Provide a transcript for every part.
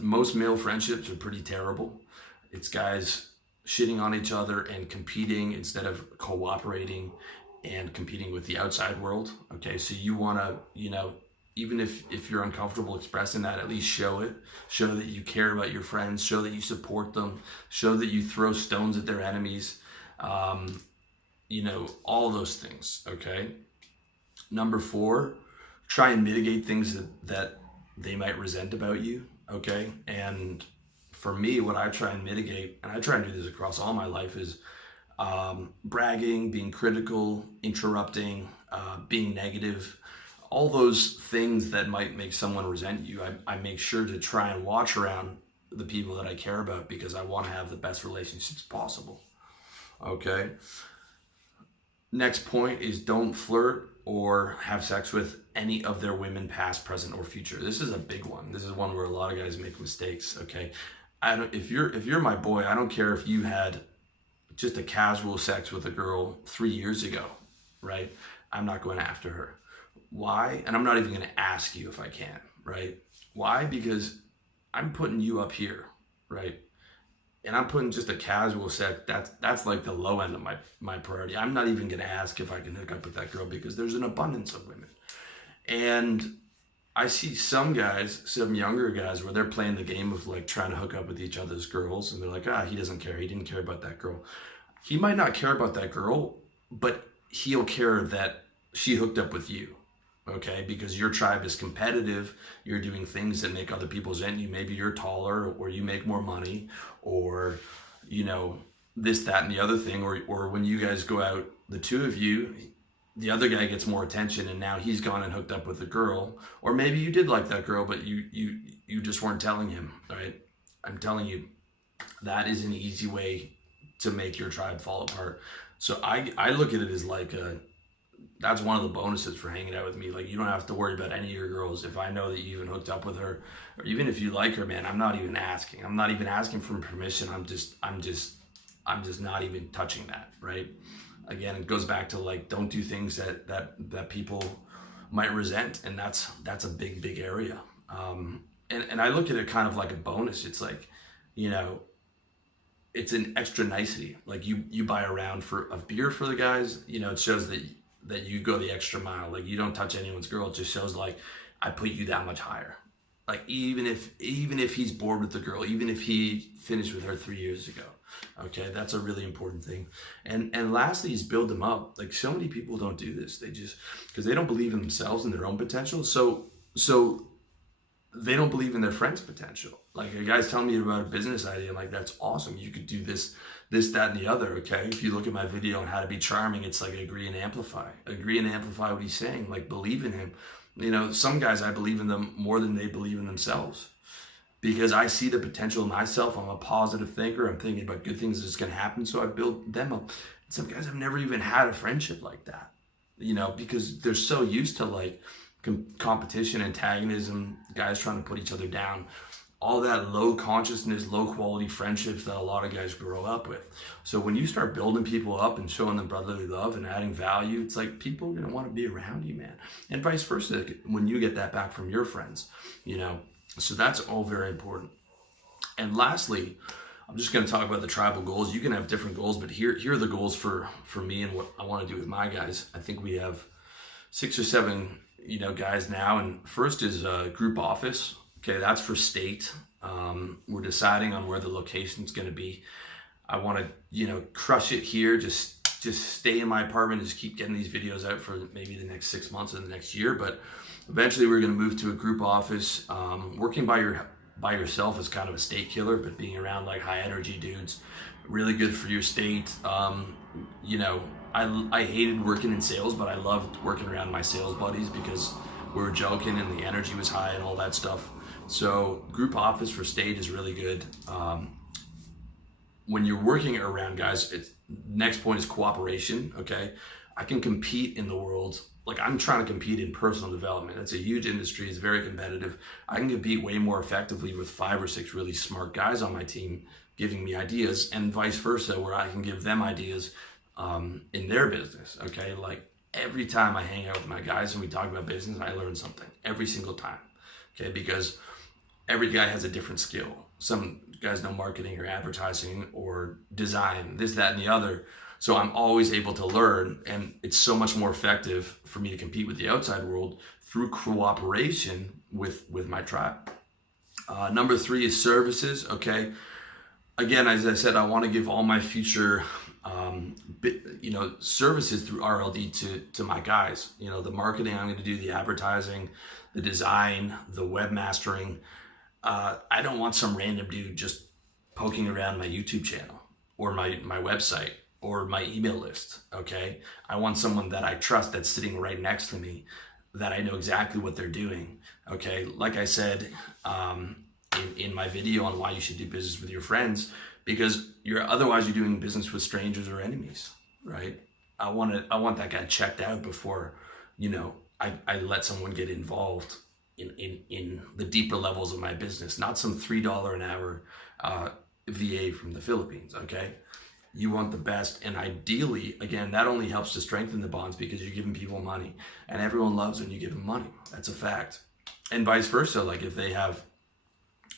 most male friendships are pretty terrible. It's guys shitting on each other and competing instead of cooperating and competing with the outside world. Okay, so you want to, even if you're uncomfortable expressing that, at least show it. Show that you care about your friends. Show that you support them. Show that you throw stones at their enemies. All those things, okay? Number 4, try and mitigate things that they might resent about you, okay? And for me, what I try and mitigate, and I try and do this across all my life, is bragging, being critical, interrupting, being negative. All those things that might make someone resent you, I make sure to try and watch around the people that I care about, because I want to have the best relationships possible. Okay. Next point is don't flirt or have sex with any of their women, past, present, or future. This is a big one. This is one where a lot of guys make mistakes. Okay. If you're my boy, I don't care if you had just a casual sex with a girl 3 years ago, right? I'm not going after her. Why? And I'm not even going to ask you if I can, right? Why? Because I'm putting you up here, right? And I'm putting just a casual sex, that's like the low end of my priority. I'm not even going to ask if I can hook up with that girl, because there's an abundance of women. And I see some guys, some younger guys, where they're playing the game of like trying to hook up with each other's girls, and they're like, he doesn't care. He didn't care about that girl. He might not care about that girl, but he'll care that she hooked up with you. Okay, because your tribe is competitive. You're doing things that make other people resent you. Maybe you're taller, or you make more money, or this, that, and the other thing. Or when you guys go out, the two of you, the other guy gets more attention, and now he's gone and hooked up with a girl. Or maybe you did like that girl, but you just weren't telling him. Right? I'm telling you, that is an easy way to make your tribe fall apart. So I look at it as like that's one of the bonuses for hanging out with me. Like, you don't have to worry about any of your girls. If I know that you even hooked up with her, or even if you like her, man, I'm not even asking. I'm not even asking for permission. I'm just not even touching that, right? Again, it goes back to like, don't do things that people might resent, and that's a big area. And I look at it kind of like a bonus. It's like, it's an extra nicety. Like you buy a round of beer for the guys, it shows that you go the extra mile. Like, you don't touch anyone's girl. It just shows like, I put you that much higher. Like, even if he's bored with the girl, even if he finished with her 3 years ago, okay, that's a really important thing. And lastly is build them up. Like, so many people don't do this. They just, because they don't believe in themselves and their own potential. So they don't believe in their friend's potential. Like, a guy's telling me about a business idea, I'm like, that's awesome. You could do this, that, and the other, okay? If you look at my video on how to be charming, it's like agree and amplify. Agree and amplify what he's saying, like believe in him. Some guys, I believe in them more than they believe in themselves, because I see the potential in myself. I'm a positive thinker. I'm thinking about good things that's going to happen, so I build them up. Some guys have never even had a friendship like that, because they're so used to like competition, antagonism, guys trying to put each other down, all that low consciousness, low quality friendships that a lot of guys grow up with. So when you start building people up and showing them brotherly love and adding value, it's like people are going to want to be around you, man. And vice versa, when you get that back from your friends, so that's all very important. And lastly, I'm just going to talk about the tribal goals. You can have different goals, but here are the goals for me and what I want to do with my guys. I think we have 6 or 7 guys now, and first is group office. Okay, that's for state. We're deciding on where the location's going to be. I want to, crush it here. Just stay in my apartment and just keep getting these videos out for maybe the next 6 months or the next year. But eventually, we're going to move to a group office. Working by yourself is kind of a state killer, but being around like high energy dudes, really good for your state. I hated working in sales, but I loved working around my sales buddies because we were joking and the energy was high and all that stuff. So group office for state is really good. When you're working around guys, next point is cooperation. Okay, I can compete in the world. Like, I'm trying to compete in personal development. It's a huge industry. It's very competitive. I can compete way more effectively with 5 or 6 really smart guys on my team giving me ideas, and vice versa, where I can give them ideas in their business. Okay, like every time I hang out with my guys and we talk about business, I learn something every single time. Okay, because every guy has a different skill. Some guys know marketing or advertising or design, this, that, and the other. So I'm always able to learn, and it's so much more effective for me to compete with the outside world through cooperation with my tribe. Number 3 is services. Okay. Again, as I said, I want to give all my future, services through RLD to my guys. The marketing I'm going to do, the advertising, the design, the webmastering. I don't want some random dude just poking around my YouTube channel or my website or my email list. Okay. I want someone that I trust that's sitting right next to me, that I know exactly what they're doing. Okay. Like I said, in my video on why you should do business with your friends, because otherwise you're doing business with strangers or enemies, right? I want that guy checked out before, I let someone get involved in the deeper levels of my business, not some $3 an hour VA from the Philippines. Okay. You want the best, and ideally, again, that only helps to strengthen the bonds because you're giving people money, and everyone loves when you give them money. That's a fact. And vice versa. Like if they have,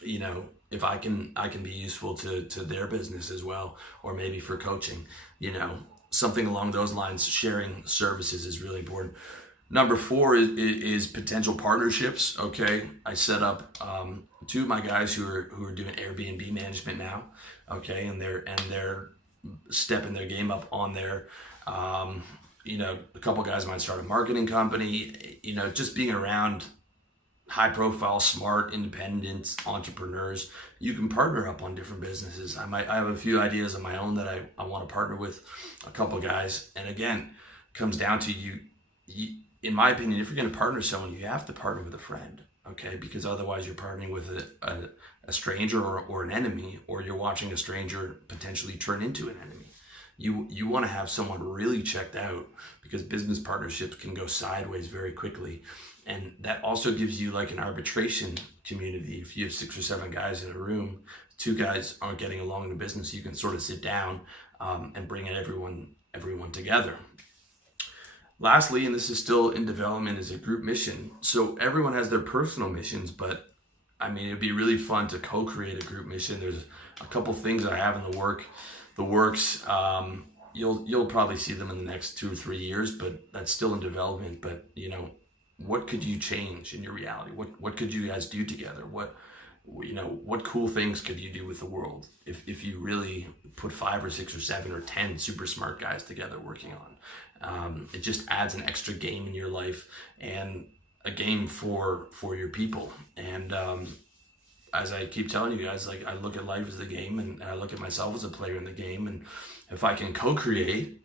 if I can be useful to their business as well, or maybe for coaching, something along those lines. Sharing services is really important. Number 4 is potential partnerships. Okay, I set up 2 of my guys who are doing Airbnb management now. Okay, and they're stepping their game up on there. A couple guys might start a marketing company. Just being around high profile, smart, independent entrepreneurs. You can partner up on different businesses. I have a few ideas of my own that I want to partner with a couple guys. And again, it comes down to you, in my opinion, if you're going to partner with someone, you have to partner with a friend. Okay. Because otherwise you're partnering with a stranger or an enemy, or you're watching a stranger potentially turn into an enemy. You want to have someone really checked out, because business partnerships can go sideways very quickly. And that also gives you like an arbitration community. If you have 6 or 7 guys in a room, 2 guys aren't getting along in the business, you can sort of sit down and bring everyone together. Lastly, and this is still in development, is a group mission. So everyone has their personal missions, but it'd be really fun to co-create a group mission. There's a couple things that I have in the works. You'll probably see them in the next 2 or 3 years, but that's still in development. But what could you change in your reality? What could you guys do together? What cool things could you do with the world if you really put 5 or 6 or 7 or 10 super smart guys together working on? It just adds an extra game in your life, and a game for your people. And as I keep telling you guys, like, I look at life as a game, and I look at myself as a player in the game. And if I can co-create,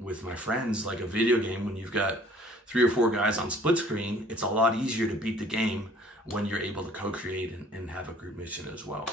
with my friends, like a video game, when you've got 3 or 4 guys on split screen, it's a lot easier to beat the game when you're able to co-create and have a group mission as well.